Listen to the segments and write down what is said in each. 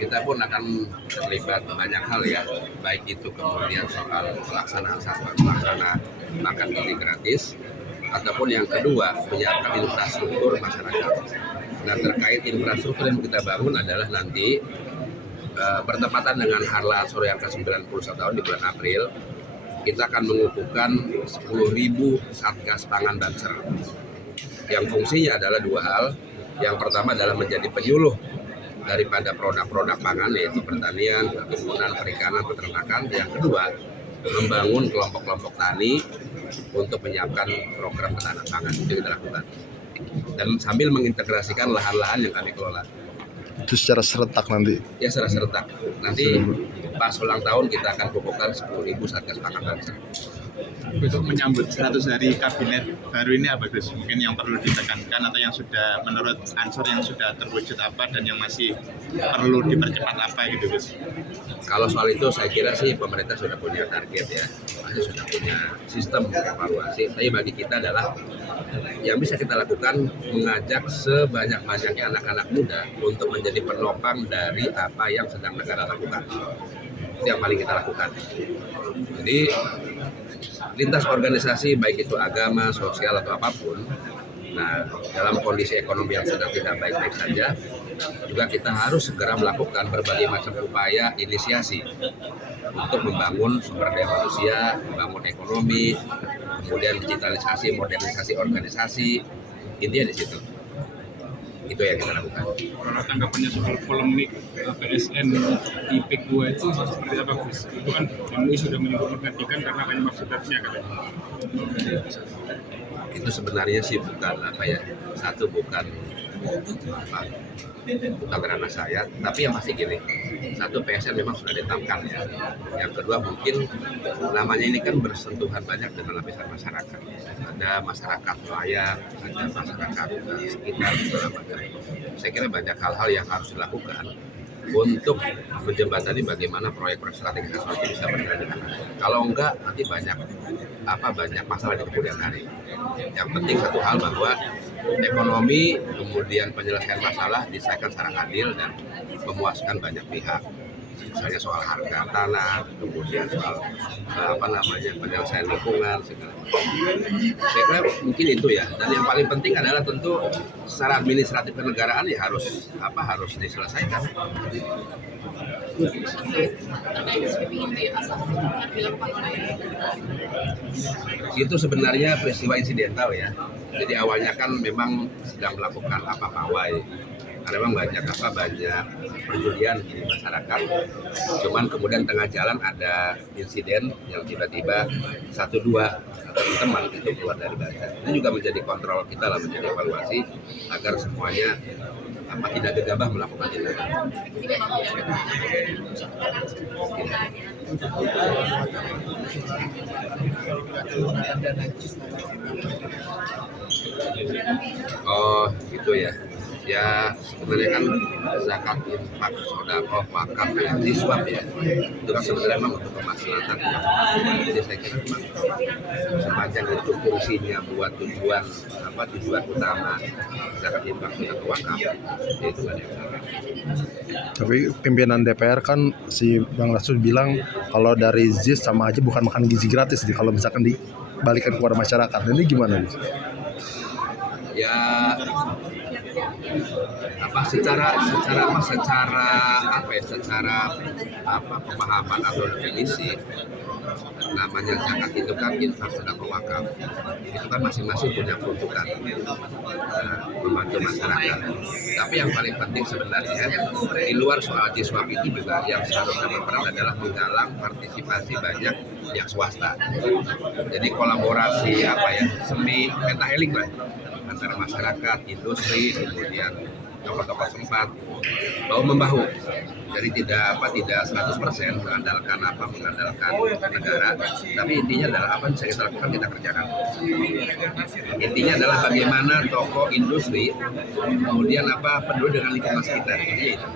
kita pun akan terlibat banyak hal ya, baik itu kemudian soal pelaksanaan makan gizi gratis, ataupun yang kedua menyiapkan infrastruktur masyarakat. Nah, terkait infrastruktur yang kita bangun adalah nanti bertepatan dengan Harla Sore yang ke-91 tahun di bulan April, kita akan mengukuhkan 10.000 Satgas Pangan Banser yang fungsinya adalah dua hal. Yang pertama adalah menjadi penyuluh daripada produk-produk pangan, yaitu pertanian, perkebunan, perikanan, peternakan. Yang kedua, membangun kelompok-kelompok tani untuk menyiapkan program ketahanan pangan. Itu kita lakukan. Dan sambil mengintegrasikan lahan-lahan yang kami kelola. Itu secara serentak nanti? Ya, secara serentak. Nanti pas ulang tahun kita akan kukuhkan 10.000 Satgas Pangan Banser. Untuk menyambut 100 hari kabinet baru ini apa Gus? Mungkin yang perlu ditekankan atau yang sudah menurut Ansor yang sudah terwujud apa dan yang masih perlu dipercepat apa gitu Gus? Kalau soal itu saya kira sih pemerintah sudah punya target ya, masih sudah punya sistem evaluasi. Tapi bagi kita adalah yang bisa kita lakukan mengajak sebanyak-banyaknya anak-anak muda untuk menjadi penopang dari apa yang sedang negara lakukan. Itu yang paling kita lakukan. Jadi lintas organisasi baik itu agama, sosial atau apapun, nah dalam kondisi ekonomi yang sedang tidak baik-baik saja, juga kita harus segera melakukan berbagai macam upaya inisiasi untuk membangun sumber daya manusia, membangun ekonomi, kemudian digitalisasi, modernisasi organisasi, intinya di situ. Itu yang kita lakukan. Kalau tanggapannya soal polemik PSN di PIK 2 itu seperti apa Gus? Itu kan MUI sudah menyebut menggantikan karena banyak maksudnya katanya. Itu sebenarnya sih bukan bukan ranah saya, tapi yang pasti gini, satu PSN memang sudah ditetapkan ya. Yang kedua mungkin namanya ini kan bersentuhan banyak dengan lapisan masyarakat. Ada masyarakat nelayan, ada masyarakat sekitar segala macam. Saya kira banyak hal-hal yang harus dilakukan untuk menjembatani bagaimana proyek-proyek strategis nasional itu bisa berjalan. Kalau enggak, nanti banyak masalah di kemudian hari. Yang penting satu hal bahwa ekonomi kemudian penyelesaian masalah diselesaikan secara adil dan memuaskan banyak pihak. Misalnya soal harga tanah, kemudian soal penyelesaian lingkungan segala macam. Saya kira mungkin itu ya. Dan yang paling penting adalah tentu secara administratif kenegaraan ya harus diselesaikan. Itu sebenarnya peristiwa insidental ya. Jadi awalnya kan memang sedang melakukan pawai. Karena memang banyak perjudian di masyarakat. Cuman kemudian tengah jalan ada insiden yang tiba-tiba 1-2 teman itu keluar dari badan. Itu juga menjadi kontrol kita lah, menjadi evaluasi agar semuanya tidak gegabah melakukan tindakan. Oh, gitu ya. Ya sebenarnya kan zakat, infak, sedekah, wakaf, diswab ya, itu kan sebenarnya memang untuk kemaslahatan. Jadi saya kira memang sepanjang itu fungsinya buat tujuan utama zakat, infak, atau wakaf, itu kan yang salah. Tapi pimpinan DPR kan si Bang Rasul bilang kalau dari ZIS sama aja bukan makan gizi gratis nih kalau misalkan dibalikan kepada masyarakat. Ini gimana nih? Ya secara pemahaman atau definisi, namanya zakat itu kan infak, sedekah, wakaf. Itu kan masing-masing punya peruntukan membantu masyarakat. Tapi yang paling penting sebenarnya di luar soal diswab itu juga yang seharusnya berperan adalah menggalang partisipasi banyak pihak swasta. Jadi kolaborasi semi pentahelik lah antara masyarakat, industri, kemudian tokoh-tokoh sempat bahu-membahu. Jadi tidak 100% mengandalkan negara, tapi intinya adalah apa yang bisa kita lakukan, kita kerjakan. Intinya adalah bagaimana tokoh industri kemudian peduli dengan lingkungan sekitar. Jadi itu.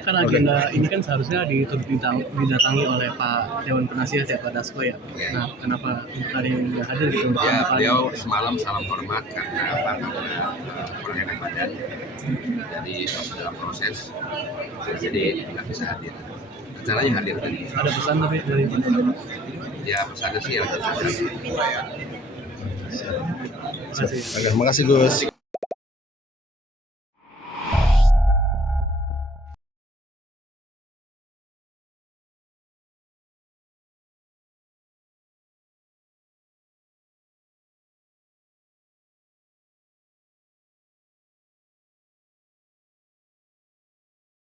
Kan agenda ini kan seharusnya didatangi oleh Pak Dewan Penasihat ya, Pak Dasko ya. Nah, kenapa hari ini nggak hadir gitu? Ya, beliau semalam salam hormat karena kurang enak badan. Jadi dalam proses, jadi tidak bisa hadir. Acaranya hadir tadi. Ada pesan tapi dari Pak Dasko? Ya pesannya sih yang Terima kasih. Oke, makasih Gus.